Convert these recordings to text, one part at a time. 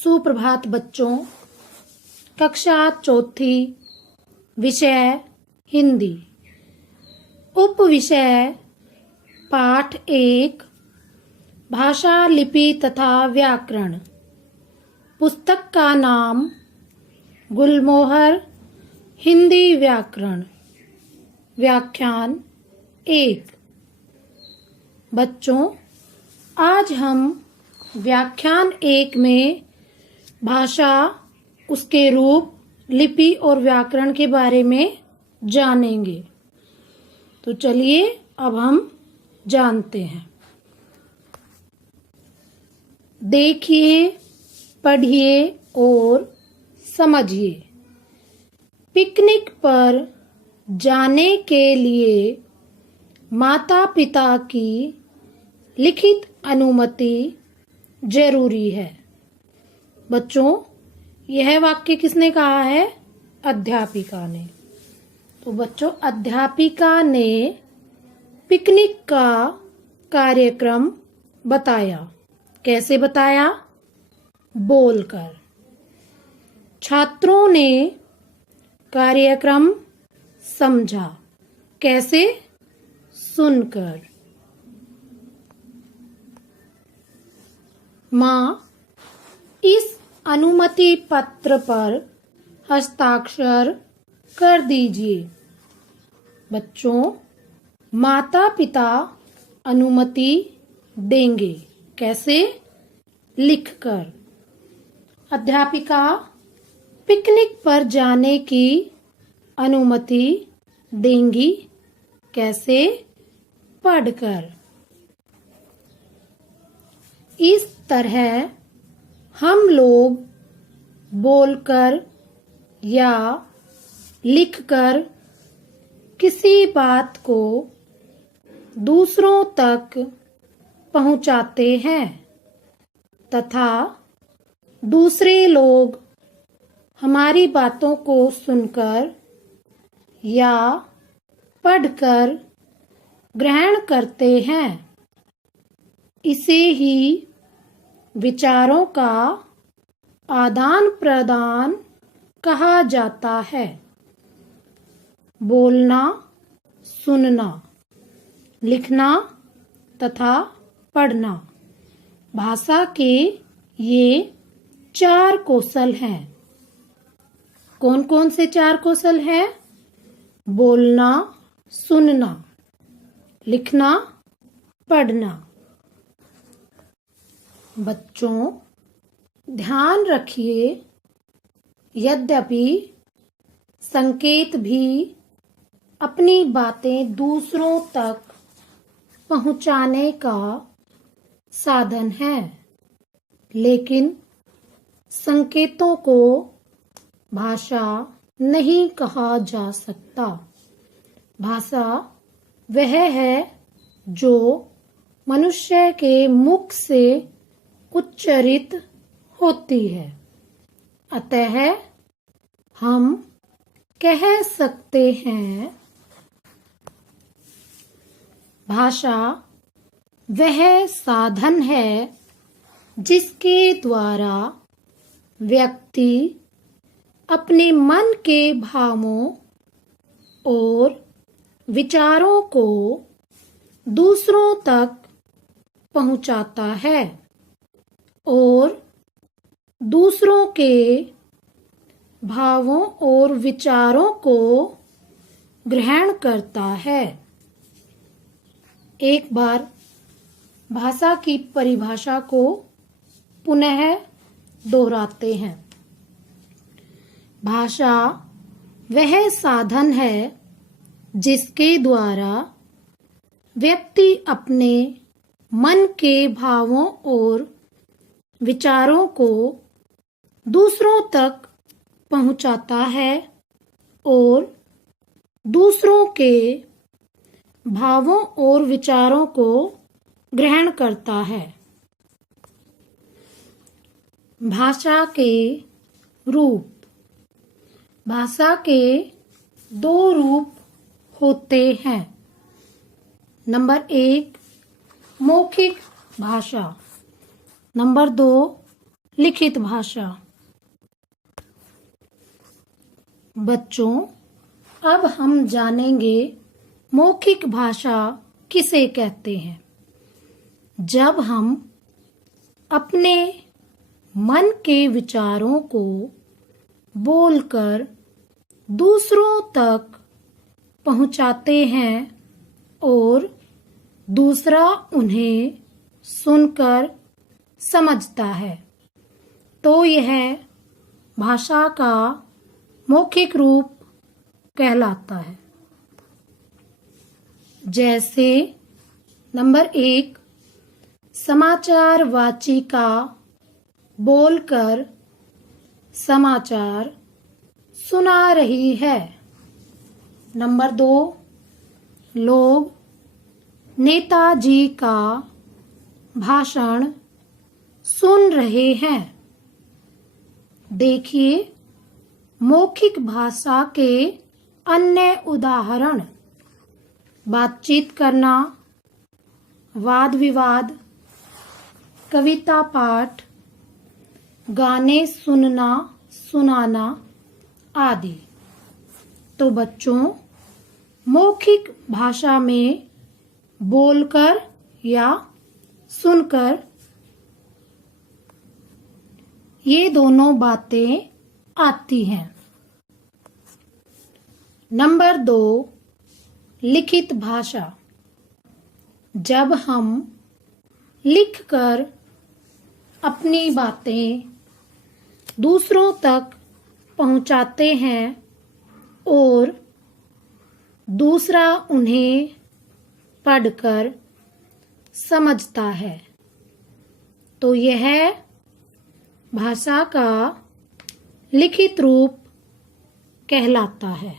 सुप्रभात बच्चों। कक्षा चौथी, विषय हिंदी, उप विषय पाठ 1, भाषा, लिपि तथा व्याकरण। पुस्तक का नाम गुलमोहर हिंदी व्याकरण। व्याख्यान 1। बच्चों, आज हम व्याख्यान 1 में भाषा, उसके रूप, लिपि और व्याकरण के बारे में जानेंगे। तो चलिए अब हम जानते हैं। देखिए, पढ़िए और समझिए। पिकनिक पर जाने के लिए माता पिता की लिखित अनुमति जरूरी है। बच्चों, यह वाक्य किसने कहा है? अध्यापिका ने। तो बच्चों, अध्यापिका ने पिकनिक का कार्यक्रम बताया। कैसे बताया? बोलकर। छात्रों ने कार्यक्रम समझा। कैसे? सुनकर। माँ, इस अनुमति पत्र पर हस्ताक्षर कर दीजिए। बच्चों, माता पिता अनुमति देंगे। कैसे? लिखकर। अध्यापिका पिकनिक पर जाने की अनुमति देंगी। कैसे? पढ़कर। इस तरह हम लोग बोलकर या लिखकर किसी बात को दूसरों तक पहुंचाते हैं तथा दूसरे लोग हमारी बातों को सुनकर या पढ़कर ग्रहण करते हैं। इसे ही विचारों का आदान प्रदान कहा जाता है। बोलना, सुनना, लिखना तथा पढ़ना भाषा के ये 4 कौशल हैं। कौन कौन से 4 कौशल हैं? बोलना, सुनना, लिखना, पढ़ना। बच्चों, ध्यान रखिए, यद्यपि संकेत भी अपनी बातें दूसरों तक पहुंचाने का साधन है, लेकिन संकेतों को भाषा नहीं कहा जा सकता। भाषा वह है जो मनुष्य के मुख से उच्चारित होती है। अतः हम कह सकते हैं, भाषा वह साधन है जिसके द्वारा व्यक्ति अपने मन के भावों और विचारों को दूसरों तक पहुंचाता है और दूसरों के भावों और विचारों को ग्रहण करता है। एक बार भाषा की परिभाषा को पुनः दोहराते हैं। भाषा वह साधन है जिसके द्वारा व्यक्ति अपने मन के भावों और विचारों को दूसरों तक पहुंचाता है और दूसरों के भावों और विचारों को ग्रहण करता है। भाषा के रूप। भाषा के 2 रूप होते हैं। नंबर 1, मौखिक भाषा। नंबर 2, लिखित भाषा। बच्चों, अब हम जानेंगे मौखिक भाषा किसे कहते हैं। जब हम अपने मन के विचारों को बोलकर दूसरों तक पहुंचाते हैं और दूसरा उन्हें सुनकर समझता है, तो यह भाषा का मौखिक रूप कहलाता है। जैसे नंबर 1, समाचार वाचिका बोलकर समाचार सुना रही है। नंबर 2, लोग नेताजी का भाषण सुन रहे हैं। देखिए मौखिक भाषा के अन्य उदाहरण: बातचीत करना, वाद विवाद, कविता पाठ, गाने सुनना सुनाना आदि। तो बच्चों, मौखिक भाषा में बोलकर या सुनकर ये दोनों बातें आती हैं। नंबर 2, लिखित भाषा। जब हम लिखकर अपनी बातें दूसरों तक पहुंचाते हैं और दूसरा उन्हें पढ़कर समझता है, तो यह भाषा का लिखित रूप कहलाता है।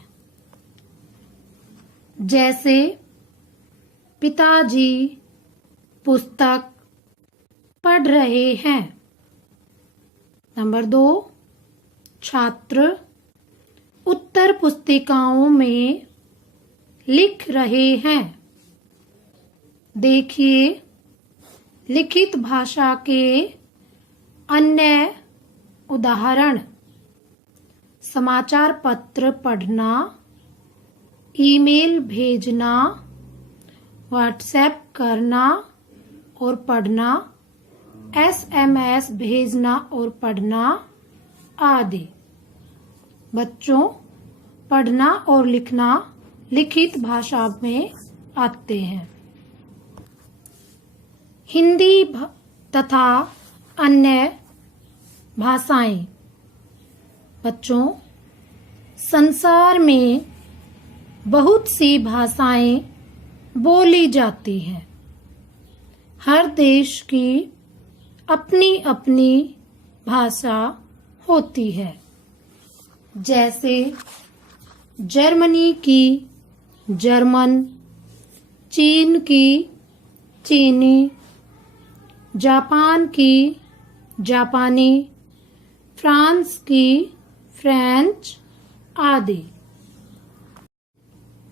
जैसे पिताजी पुस्तक पढ़ रहे हैं। नंबर 2, छात्र उत्तर पुस्तिकाओं में लिख रहे हैं। देखिए लिखित भाषा के अन्य उदाहरण: समाचार पत्र पढ़ना, ईमेल भेजना, व्हाट्सएप करना और पढ़ना, एसएमएस भेजना और पढ़ना आदि। बच्चों, पढ़ना और लिखना लिखित भाषा में आते हैं। हिंदी तथा अन्य भाषाएं। बच्चों, संसार में बहुत सी भाषाएं बोली जाती हैं। हर देश की अपनी अपनी भाषा होती है। जैसे जर्मनी की जर्मन, चीन की चीनी, जापान की जापानी, फ्रांस की फ्रेंच आदि।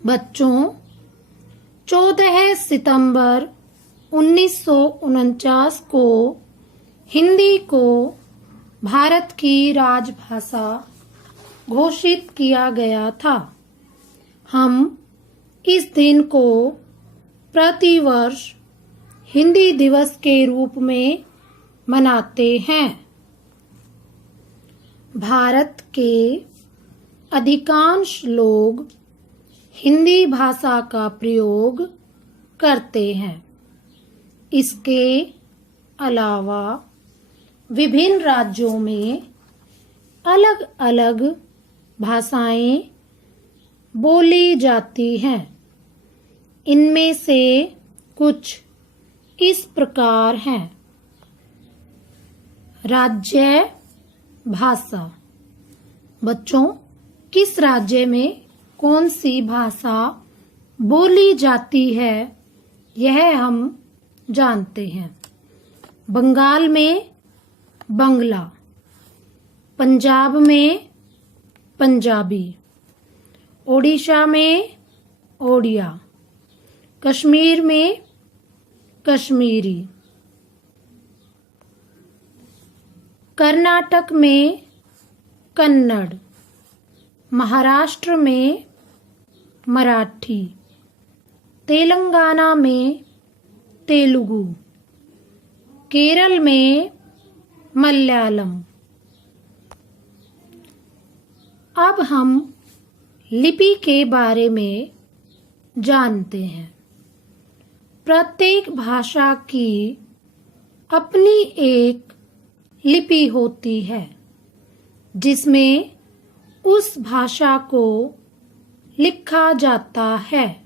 बच्चों, 14 सितंबर 1949 को हिंदी को भारत की राजभाषा घोषित किया गया था। हम इस दिन को प्रतिवर्ष हिंदी दिवस के रूप में मनाते हैं। भारत के अधिकांश लोग हिंदी भाषा का प्रयोग करते हैं। इसके अलावा विभिन्न राज्यों में अलग अलग भाषाएं बोली जाती हैं। इनमें से कुछ इस प्रकार हैं: राज्य भाषा। बच्चों, किस राज्य में कौन सी भाषा बोली जाती है यह हम जानते हैं। बंगाल में बंगला, पंजाब में पंजाबी, ओडिशा में ओडिया, कश्मीर में कश्मीरी, कर्नाटक में कन्नड़, महाराष्ट्र में मराठी, तेलंगाना में तेलुगु, केरल में मलयालम। अब हम लिपि के बारे में जानते हैं। प्रत्येक भाषा की अपनी एक लिपि होती है जिसमें उस भाषा को लिखा जाता है।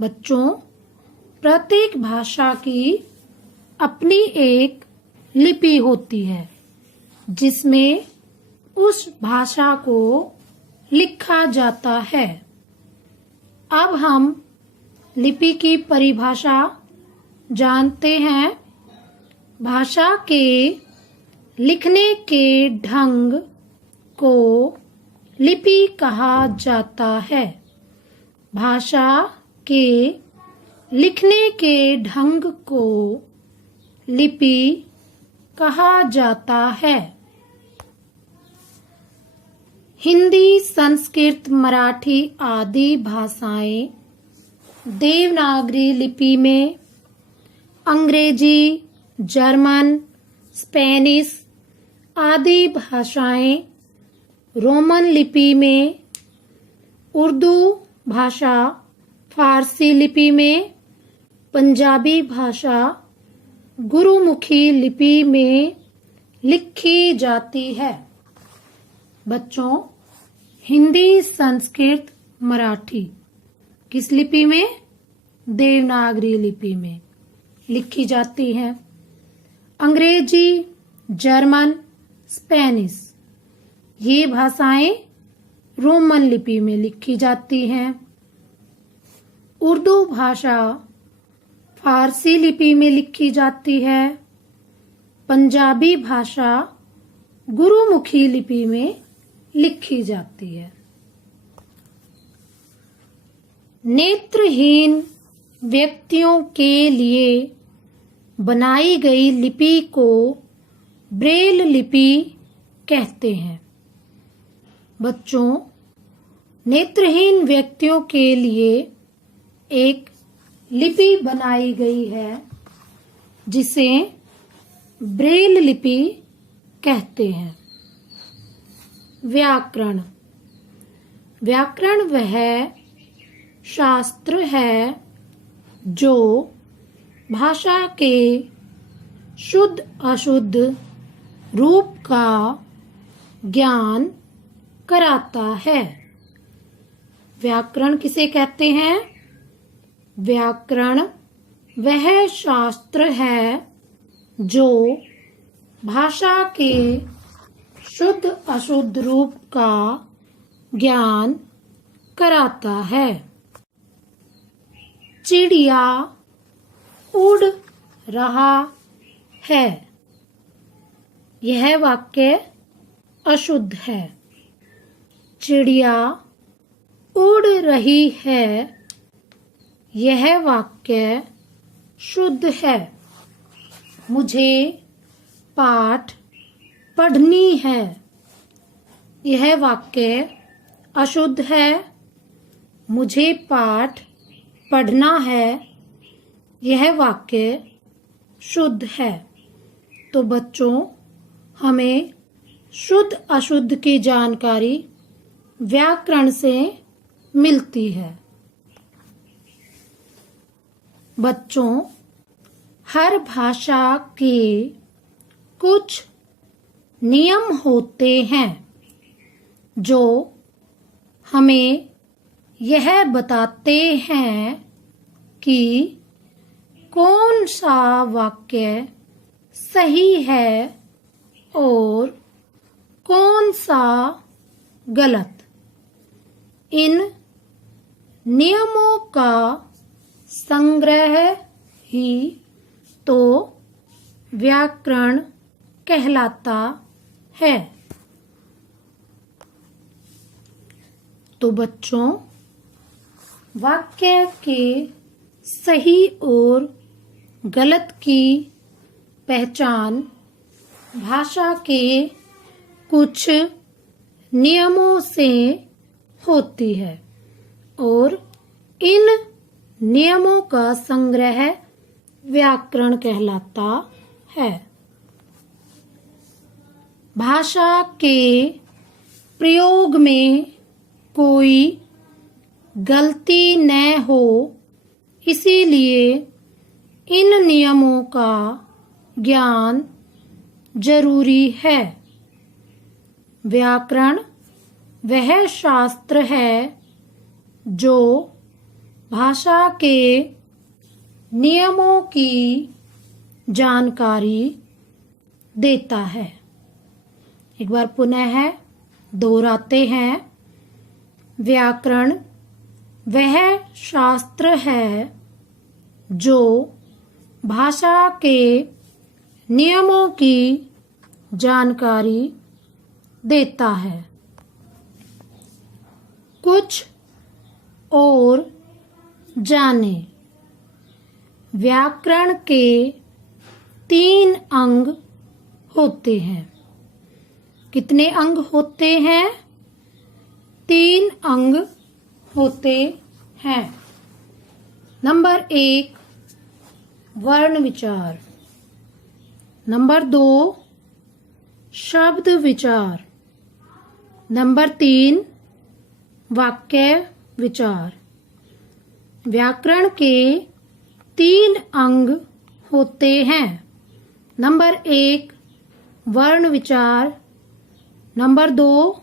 बच्चों, प्रत्येक भाषा की अपनी एक लिपि होती है जिसमें उस भाषा को लिखा जाता है। अब हम लिपि की परिभाषा जानते हैं। भाषा के लिखने के ढंग को लिपि कहा जाता है। भाषा के लिखने के ढंग को लिपि कहा जाता है। हिंदी, संस्कृत, मराठी आदि भाषाएं देवनागरी लिपि में, अंग्रेजी, जर्मन, स्पेनिश आदि भाषाएं रोमन लिपि में, उर्दू भाषा फारसी लिपि में, पंजाबी भाषा गुरुमुखी लिपि में लिखी जाती है। बच्चों, हिंदी, संस्कृत, मराठी किस लिपि में? देवनागरी लिपि में लिखी जाती है। अंग्रेजी, जर्मन, स्पेनिश ये भाषाएं रोमन लिपि में लिखी जाती हैं। उर्दू भाषा फारसी लिपि में लिखी जाती है। पंजाबी भाषा गुरुमुखी लिपि में लिखी जाती है। नेत्रहीन व्यक्तियों के लिए बनाई गई लिपि को ब्रेल लिपि कहते हैं। बच्चों, नेत्रहीन व्यक्तियों के लिए एक लिपि बनाई गई है जिसे ब्रेल लिपि कहते हैं। व्याकरण। व्याकरण वह शास्त्र है जो भाषा के शुद्ध अशुद्ध रूप का ज्ञान कराता है। व्याकरण किसे कहते हैं? व्याकरण वह शास्त्र है जो भाषा के शुद्ध अशुद्ध रूप का ज्ञान कराता है। चिड़िया उड़ रहा है, यह वाक्य अशुद्ध है। चिड़िया उड़ रही है, यह वाक्य शुद्ध है। मुझे पाठ पढ़नी है, यह वाक्य अशुद्ध है। मुझे पाठ पढ़ना है, यह वाक्य शुद्ध है। तो बच्चों, हमें शुद्ध अशुद्ध की जानकारी व्याकरण से मिलती है। बच्चों, हर भाषा के कुछ नियम होते हैं जो हमें यह बताते हैं कि कौन सा वाक्य सही है और कौन सा गलत। इन नियमों का संग्रह ही तो व्याकरण कहलाता है। तो बच्चों, वाक्य के सही और गलत की पहचान भाषा के कुछ नियमों से होती है और इन नियमों का संग्रह व्याकरण कहलाता है। भाषा के प्रयोग में कोई गलती न हो इसीलिए इन नियमों का ज्ञान जरूरी है। व्याकरण वह शास्त्र है जो भाषा के नियमों की जानकारी देता है। एक बार पुनः दोहराते हैं। व्याकरण वह शास्त्र है जो भाषा के नियमों की जानकारी देता है। कुछ और जाने। व्याकरण के 3 अंग होते हैं। कितने अंग होते हैं? 3 अंग होते हैं। नंबर 1 वर्ण विचार, नंबर 2 शब्द विचार, नंबर 3 वाक्य विचार। व्याकरण के 3 अंग होते हैं। नंबर 1 वर्ण विचार, नंबर 2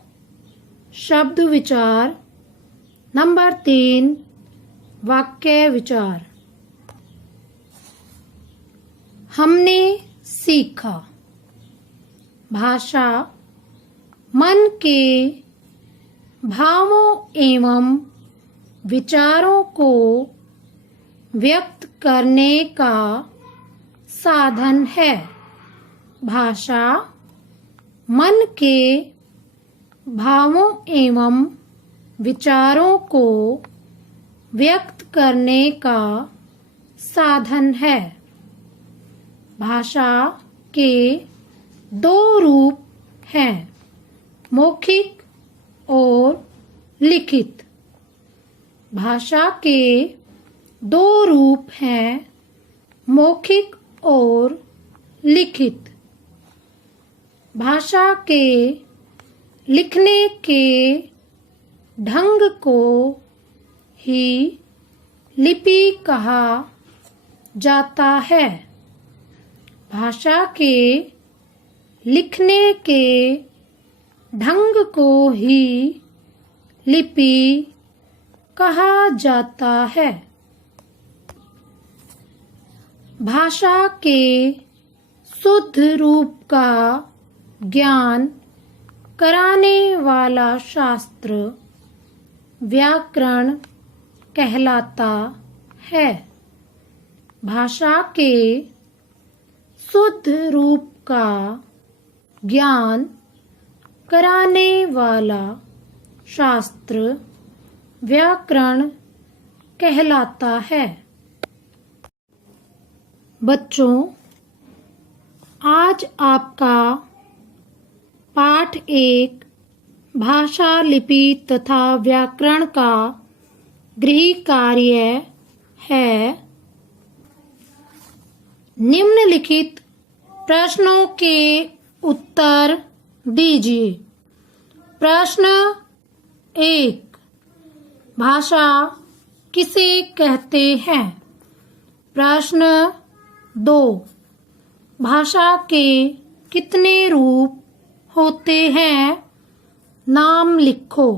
शब्द विचार, नंबर 3 वाक्य विचार। हमने सीखा। भाषा मन के भावों एवं विचारों को व्यक्त करने का साधन है। भाषा मन के भावों एवं विचारों को व्यक्त करने का साधन है। भाषा के 2 रूप हैं, मौखिक और लिखित। भाषा के 2 रूप हैं, मौखिक और लिखित। भाषा के लिखने के ढंग को ही लिपि कहा जाता है। भाषा के लिखने के ढंग को ही लिपि कहा जाता है। भाषा के शुद्ध रूप का ज्ञान कराने वाला शास्त्र व्याकरण कहलाता है। भाषा के शुद्ध रूप का ज्ञान कराने वाला शास्त्र व्याकरण कहलाता है। बच्चों, आज आपका पाठ 1 भाषा लिपि तथा व्याकरण का गृह कार्य है। निम्नलिखित प्रश्नों के उत्तर दीजिए। प्रश्न 1 भाषा किसे कहते हैं? प्रश्न 2 भाषा के कितने रूप होते हैं? नाम लिखो।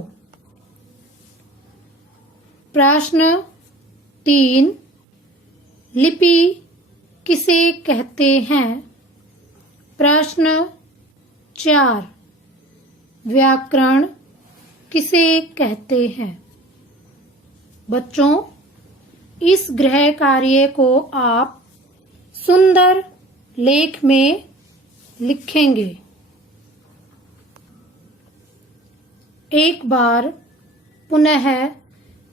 प्रश्न 3 लिपि किसे कहते हैं? प्रश्न 4 व्याकरण किसे कहते हैं? बच्चों, इस गृह कार्य को आप सुंदर लेख में लिखेंगे। एक बार पुनः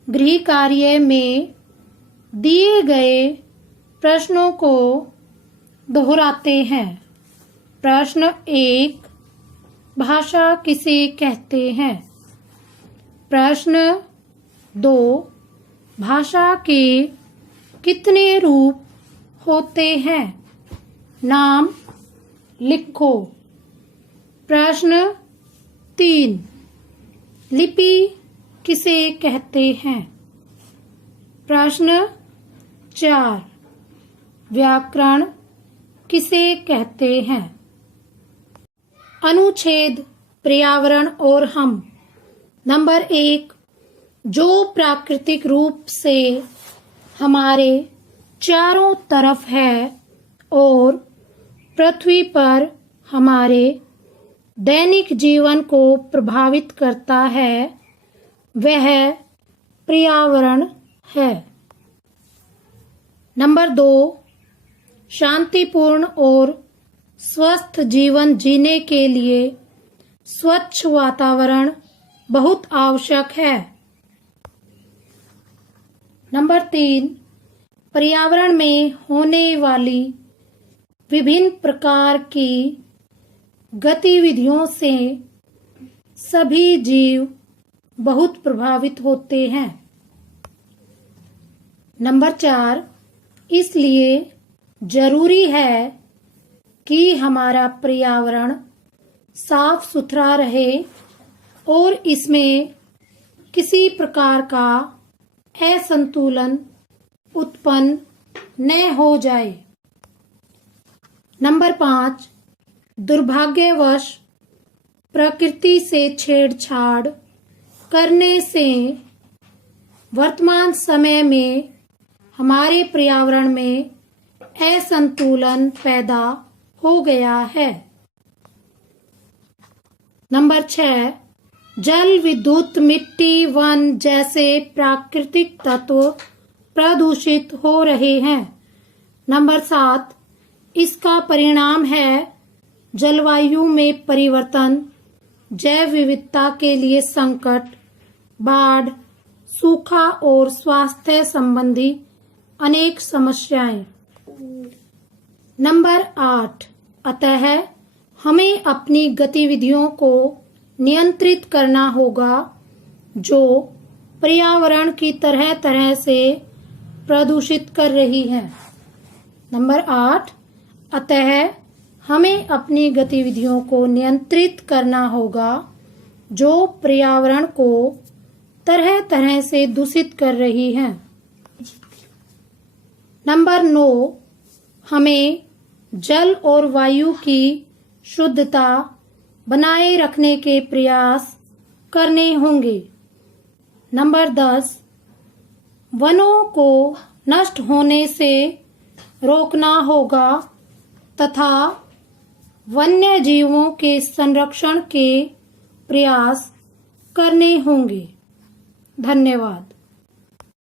गृह कार्य में दिए गए प्रश्नों को दोहराते हैं। प्रश्न 1, भाषा किसे कहते हैं? प्रश्न 2, भाषा के कितने रूप होते हैं? नाम लिखो। प्रश्न 3, लिपि किसे कहते हैं? प्रश्न 4, व्याकरण किसे कहते हैं? अनुच्छेद पर्यावरण और हम। नंबर 1, जो प्राकृतिक रूप से हमारे चारों तरफ है और पृथ्वी पर हमारे दैनिक जीवन को प्रभावित करता है, वह पर्यावरण है। नंबर 2, शांतिपूर्ण और स्वस्थ जीवन जीने के लिए स्वच्छ वातावरण बहुत आवश्यक है। नंबर 3, पर्यावरण में होने वाली विभिन्न प्रकार की गतिविधियों से सभी जीव बहुत प्रभावित होते हैं। नंबर 4, इसलिए जरूरी है कि हमारा पर्यावरण साफ सुथरा रहे और इसमें किसी प्रकार का असंतुलन उत्पन्न न हो जाए। नंबर 5, दुर्भाग्यवश प्रकृति से छेड़छाड़ करने से वर्तमान समय में हमारे पर्यावरण में असंतुलन पैदा हो गया है। नंबर 6, जल, विद्युत, मिट्टी, वन जैसे प्राकृतिक तत्व प्रदूषित हो रहे हैं। नंबर 7, इसका परिणाम है जलवायु में परिवर्तन, जैव विविधता के लिए संकट, बाढ़, सूखा और स्वास्थ्य संबंधी अनेक समस्याएं। नंबर 8, अतः हमें अपनी गतिविधियों को नियंत्रित करना होगा जो पर्यावरण की तरह तरह से प्रदूषित कर रही है। नंबर 8, अतः हमें अपनी गतिविधियों को नियंत्रित करना होगा जो पर्यावरण को तरह तरह से दूषित कर रही हैं। नंबर 9, हमें जल और वायु की शुद्धता बनाए रखने के प्रयास करने होंगे। नंबर 10, वनों को नष्ट होने से रोकना होगा तथा वन्य जीवों के संरक्षण के प्रयास करने होंगे। धन्यवाद।